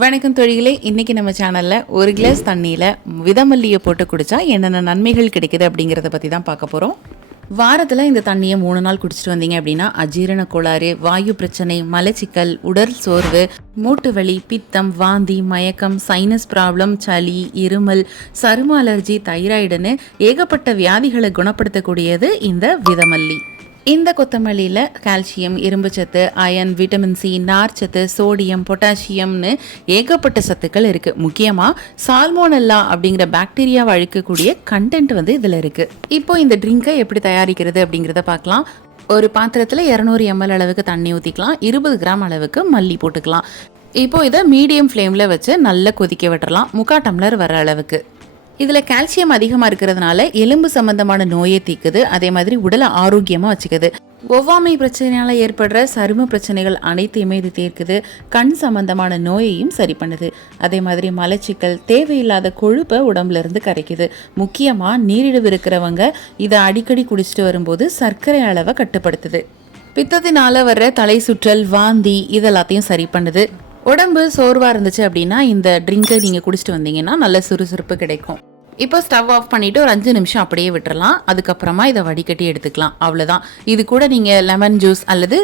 வணக்கம் தொழிலே. இன்றைக்கி நம்ம சேனலில் ஒரு கிளாஸ் தண்ணியில் விதமல்லியை போட்டு குடித்தா என்னென்ன நன்மைகள் கிடைக்குது அப்படிங்கிறத பற்றி தான் பார்க்க போகிறோம். வாரத்தில் இந்த தண்ணியை 3 நாள் குடிச்சிட்டு வந்தீங்க அப்படின்னா அஜீரண கோளாறு, வாயு பிரச்சனை, மலச்சிக்கல், உடல் சோர்வு, மூட்டு வலி, பித்தம், வாந்தி, மயக்கம், சைனஸ் ப்ராப்ளம், சளி, இருமல், சரும அலர்ஜி, தைராய்டுன்னு ஏகப்பட்ட வியாதிகளை குணப்படுத்தக்கூடியது இந்த விதமல்லி. இந்த கொத்தமல்லியில் கால்சியம், இரும்புச்சத்து, அயன், விட்டமின் சி, நார்ச்சத்து, சோடியம், பொட்டாசியம்னு ஏகப்பட்ட சத்துக்கள் இருக்குது. முக்கியமாக சால்மோனெல்லா அப்படிங்கிற பாக்டீரியாவை அழிக்கக்கூடிய கண்டென்ட் இதில் இருக்குது. இப்போ இந்த ட்ரிங்கை எப்படி தயாரிக்கிறது அப்படிங்கிறத பார்க்கலாம். ஒரு பாத்திரத்தில் 200 ml அளவுக்கு தண்ணி ஊற்றிக்கலாம். 20 கிராம் அளவுக்கு மல்லி போட்டுக்கலாம். இப்போ இதை மீடியம் ஃப்ளேமில் வச்சு நல்லா கொதிக்க விட்டுறலாம், 3/4 டம்ளர் வர அளவுக்கு. இதில் கால்சியம் அதிகமாக இருக்கிறதுனால எலும்பு சம்பந்தமான நோயை தீக்குது. அதே மாதிரி உடலை ஆரோக்கியமாக வச்சுக்குது. ஒவ்வாமை பிரச்சனையால் ஏற்படுற சரும பிரச்சனைகள் அனைத்தையுமே இது தீர்க்குது. கண் சம்பந்தமான நோயையும் சரி பண்ணுது. அதே மாதிரி மலச்சிக்கல், தேவையில்லாத கொழுப்பை உடம்புல இருந்து கரைக்குது. முக்கியமாக நீரிழிவு இருக்கிறவங்க இதை அடிக்கடி குடிச்சிட்டு வரும்போது சர்க்கரை அளவை கட்டுப்படுத்துது. பித்தத்தினால வர்ற தலை சுற்றல், வாந்தி இதெல்லாத்தையும் சரி பண்ணுது. உடம்பு சோர்வாக இருந்துச்சு அப்படின்னா இந்த ட்ரிங்கை நீங்கள் குடிச்சிட்டு வந்தீங்கன்னா நல்ல சுறுசுறுப்பு கிடைக்கும். இப்போ ஸ்டவ் ஆஃப் பண்ணிவிட்டு ஒரு 5 நிமிஷம் அப்படியே விட்டுறலாம். அதுக்கப்புறமா இதை வடிகட்டி எடுத்துக்கலாம். அவ்வளோதான். இது கூட நீங்கள் லெமன் ஜூஸ் அல்லது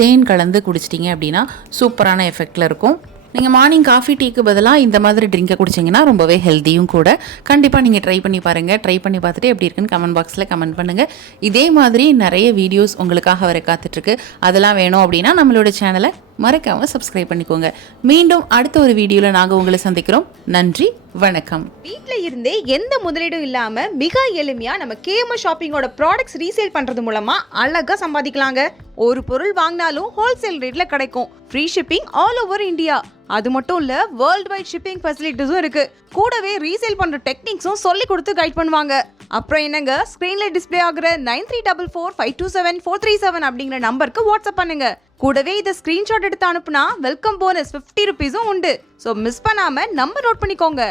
தேன் கலந்து குடிச்சிட்டிங்க அப்படின்னா சூப்பரான எஃபெக்டில் இருக்கும். நீங்கள் மார்னிங் காஃபி டீக்கு பதிலாக இந்த மாதிரி ட்ரிங்கை குடிச்சிங்கன்னா ரொம்பவே ஹெல்த்தியும் கூட. கண்டிப்பாக நீங்கள் ட்ரை பண்ணி பாருங்கள். ட்ரை பண்ணி பார்த்துட்டு எப்படி இருக்குன்னு கமெண்ட் பாக்ஸில் கமெண்ட் பண்ணுங்கள். இதே மாதிரி நிறைய வீடியோஸ் உங்களுக்காக வர காத்துட்ருக்கு. அதெல்லாம் வேணும் அப்படின்னா நம்மளோட சேனலை மறக்காமல் சப்ஸ்கிரைப் பண்ணிக்கோங்க. மீண்டும் அடுத்த ஒரு வீடியோவில் நாங்கள் உங்களை சந்திக்கிறோம். நன்றி, வணக்கம். வீட்டில் இருந்தே எந்த முதலீடும் இல்லாமல் மிக எளிமையாக நம்ம KMS ஷாப்பிங்கோட ப்ராடக்ட்ஸ் ரீசேல் பண்ணுறது மூலமாக அழகாக சம்பாதிக்கலாங்க. ஒரு பொருள் வாங்கினாலும் ஹோல்சேல் ரேட்டில் கிடைக்கும். Free shipping all over India. அது மட்டும் இல்லை, வேர்ல்டு வைட் ஷிப்பிங் ஃபெசிலிட்டிஸும் இருக்குது. கூடவே ரீசேல் பண்ணுற டெக்னிக்ஸும் சொல்லி கொடுத்து கைட் பண்ணுவாங்க. அப்புறம் என்னங்க, ஸ்க்ரீனில் டிஸ்பிளே ஆகிற 9344527437 அப்படிங்கிற நம்பருக்கு வாட்ஸ்அப் பண்ணுங்க. கூடவே இதை ஸ்க்ரீன்ஷாட் எடுத்து அனுப்புனா வெல்கம் போனஸ் 50 ரூபீஸும் உண்டு. ஸோ மிஸ் பண்ணாமல் நம்பர் நோட் பண்ணிக்கோங்க.